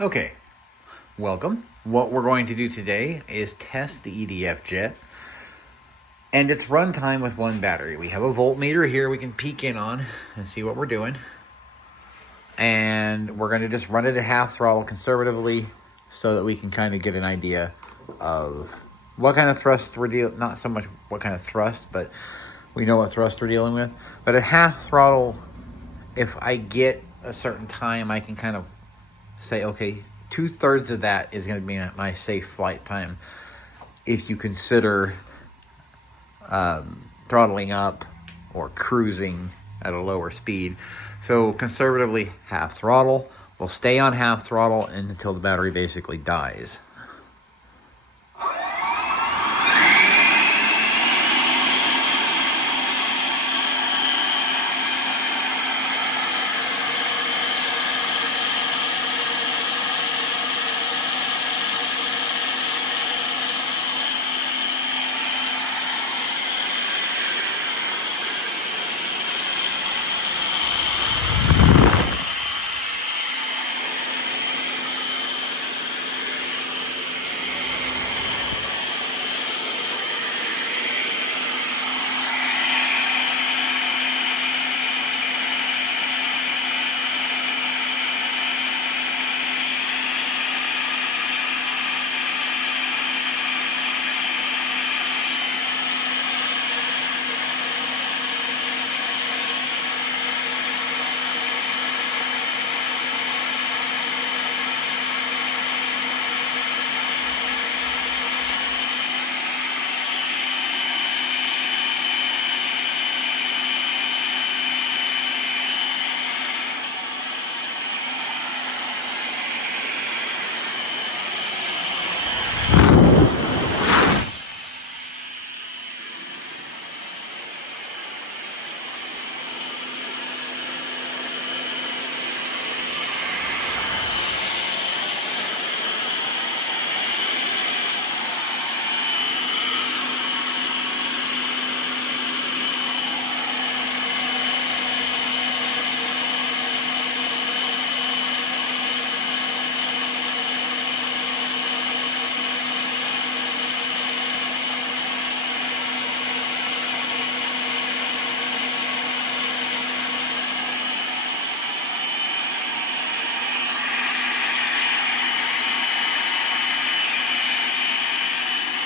Okay, welcome. What we're going to do today is test the EDF jet and its runtime with one battery. We have a voltmeter here we can peek in on and see what we're doing. And we're going to just run it at half throttle conservatively so that we can kind of get an idea of what kind of thrust we're dealing, not so much what kind of thrust, but we know what thrust we're dealing with. But at half throttle, if I get a certain time, I can kind of say, okay, 2/3 of that is going to be my safe flight time if you consider throttling up or cruising at a lower speed. So conservatively, half throttle. We'll stay on half throttle until the battery basically dies.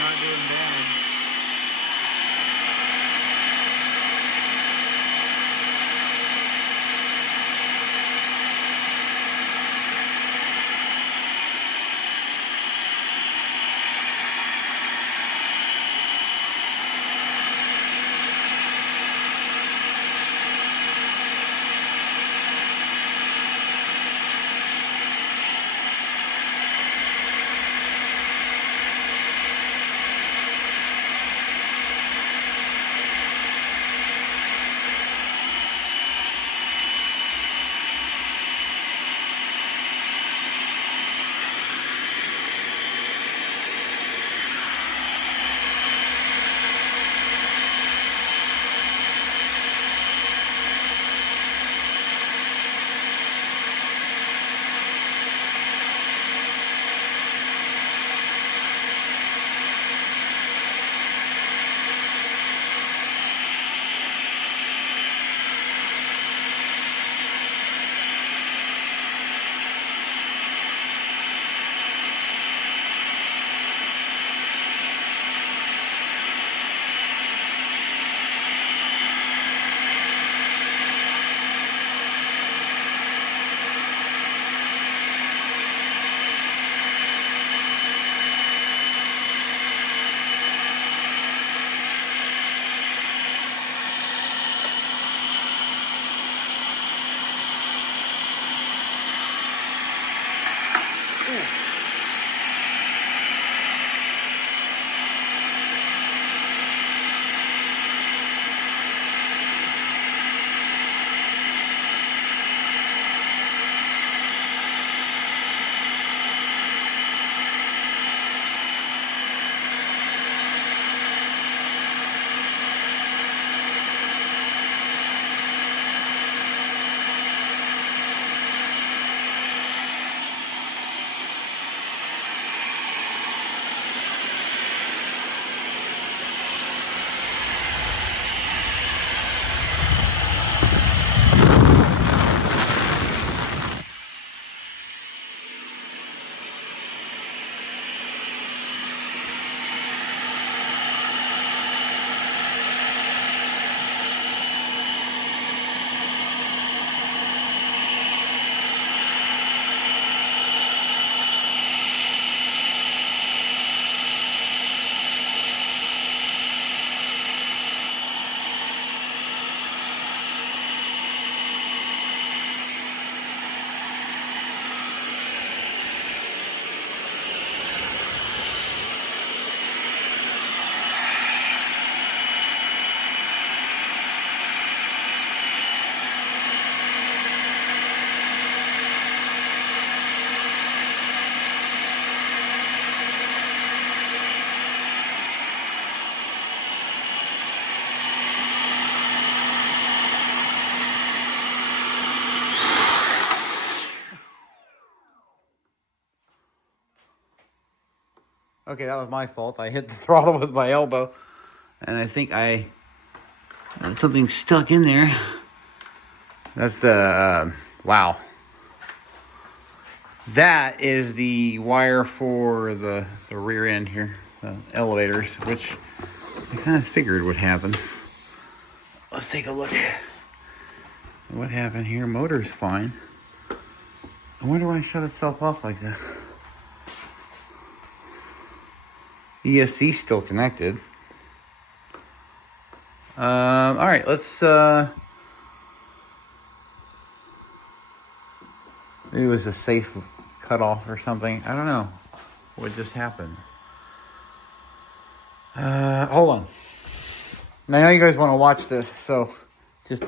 Not doing bad. Okay, that was my fault. I hit the throttle with my elbow. And I think something stuck in there. That's the, wow. That is the wire for the rear end here, the elevators, which I kind of figured would happen. Let's take a look. What happened here? Motor's fine. I wonder why it shut itself off like that. ESC still connected. All right, let's, maybe it was a safe cutoff or something. I don't know what just happened. Hold on. Now, I know you guys want to watch this, so just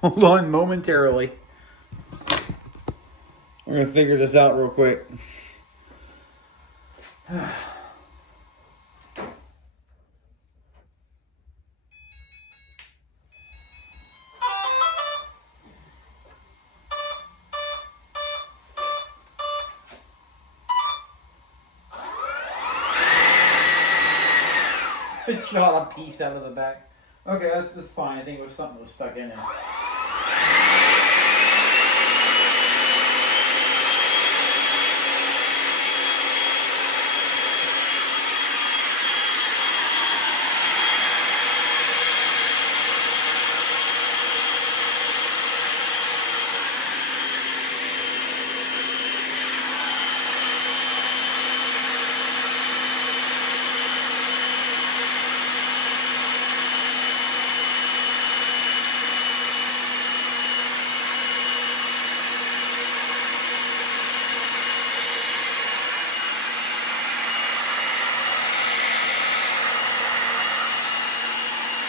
hold on momentarily. We're going to figure this out real quick. It shot a piece out of the back. Okay, that's fine. I think it was something that was stuck in there.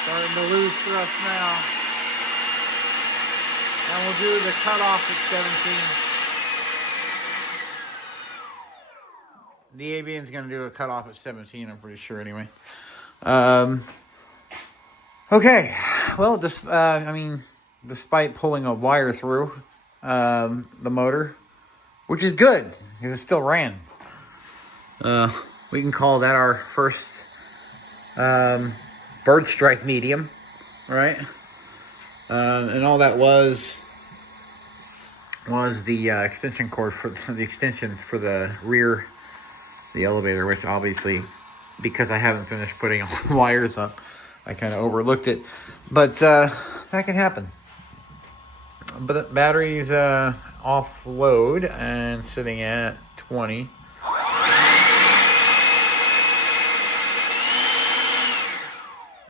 Starting to lose thrust now. And we'll do the cutoff at 17. The Avian's going to do a cutoff at 17, I'm pretty sure anyway. Okay, well, despite pulling a wire through the motor, which is good, because it still ran. We can call that our first bird strike medium, right? And all that was the extension cord for the extension for the rear, the elevator, which obviously, because I haven't finished putting all the wires up, I kind of overlooked it. But that can happen. But the battery's off load and sitting at 20.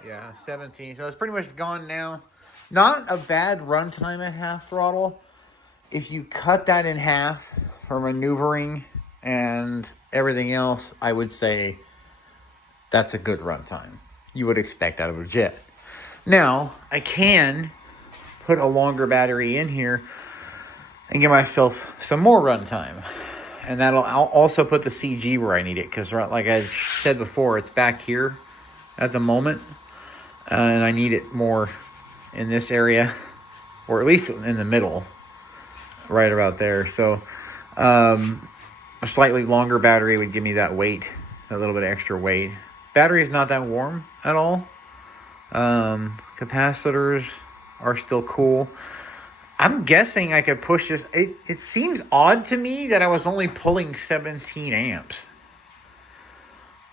Yeah, 17. So it's pretty much gone now. Not a bad runtime at half throttle. If you cut that in half for maneuvering and everything else, I would say that's a good runtime. You would expect out of a jet. Now, I can put a longer battery in here and give myself some more runtime. And I'll also put the CG where I need it, because like I said before, it's back here at the moment. And I need it more in this area, or at least in the middle, right about there. So a slightly longer battery would give me that weight, a little bit extra weight. Battery is not that warm at all. Capacitors are still cool. I'm guessing I could push this. It seems odd to me that I was only pulling 17 amps.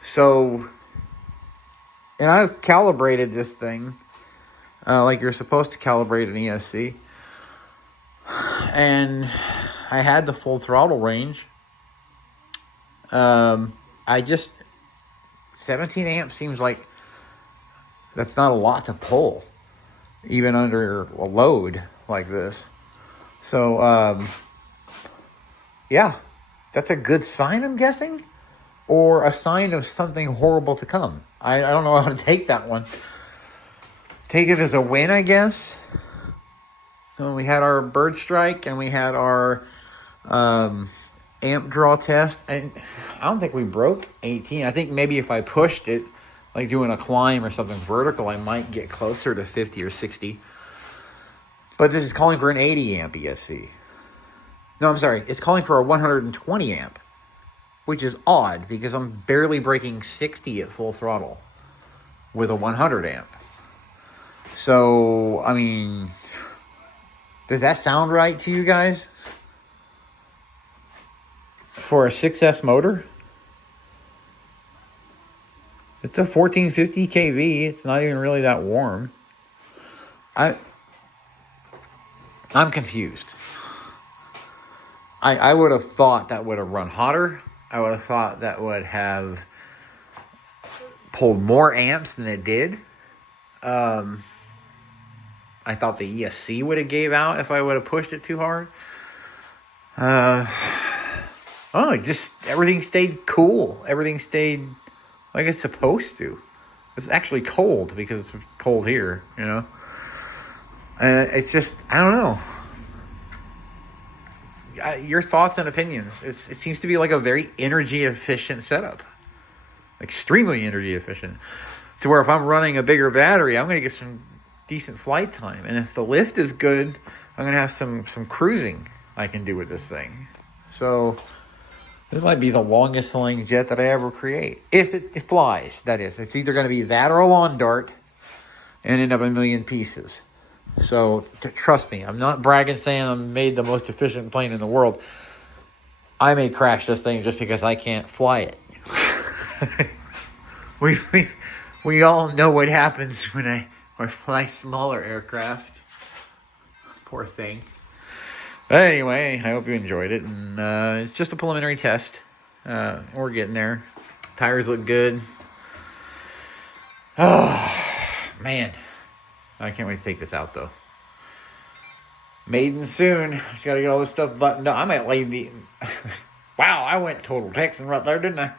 So, and I've calibrated this thing like you're supposed to calibrate an ESC. And I had the full throttle range. 17 amps seems like that's not a lot to pull, even under a load like this. So, yeah, that's a good sign, I'm guessing, or a sign of something horrible to come. I don't know how to take that one. Take it as a win, I guess. So we had our bird strike and we had our amp draw test, and I don't think we broke 18. I think maybe if I pushed it, like doing a climb or something vertical, I might get closer to 50 or 60. But this is calling for an 80 amp ESC. No, I'm sorry. It's calling for a 120 amp, which is odd because I'm barely breaking 60 at full throttle with a 100 amp. So, I mean, does that sound right to you guys? For a 6S motor? It's a 1450 kV. It's not even really that warm. I'm confused. I would have thought that would have run hotter. I would have thought that would have pulled more amps than it did. I thought the ESC would have gave out if I would have pushed it too hard. Just everything stayed cool. Everything stayed like it's supposed to. It's actually cold because it's cold here, you know. It's just, I don't know. Your thoughts and opinions. It seems to be like a very energy efficient setup. Extremely energy efficient. To where if I'm running a bigger battery, I'm going to get some decent flight time. And if the lift is good, I'm going to have some cruising I can do with this thing. So this might be the longest flying jet that I ever create. If it flies, that is. It's either going to be that or a lawn dart and end up a million pieces. So trust me, I'm not bragging saying I made the most efficient plane in the world. I may crash this thing just because I can't fly it. we all know what happens when I fly smaller aircraft. Poor thing. But anyway, I hope you enjoyed it. And it's just a preliminary test. We're getting there. Tires look good. Oh, man. I can't wait to take this out, though. Maiden soon. Just got to get all this stuff buttoned up. I might leave the... Wow, I went total Texan right there, didn't I?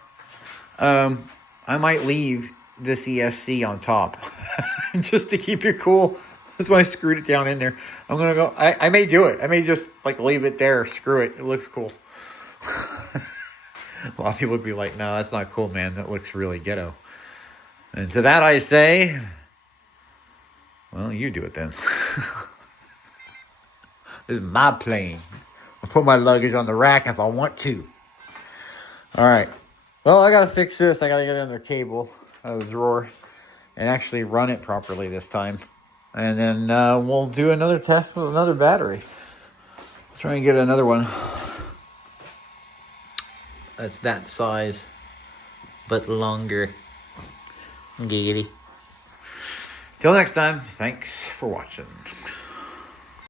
I might leave this ESC on top. Just to keep it cool. That's why I screwed it down in there. I'm going to go... I may do it. I may just leave it there. Screw it. It looks cool. A lot of people would be like, no, that's not cool, man. That looks really ghetto. And to that I say... Well, you do it then. This is my plane. I'll put my luggage on the rack if I want to. All right. Well, I got to fix this. I got to get another cable out of the drawer and actually run it properly this time. And then we'll do another test with another battery. Try and get another one that's that size, but longer. Giggity. Till next time, thanks for watching.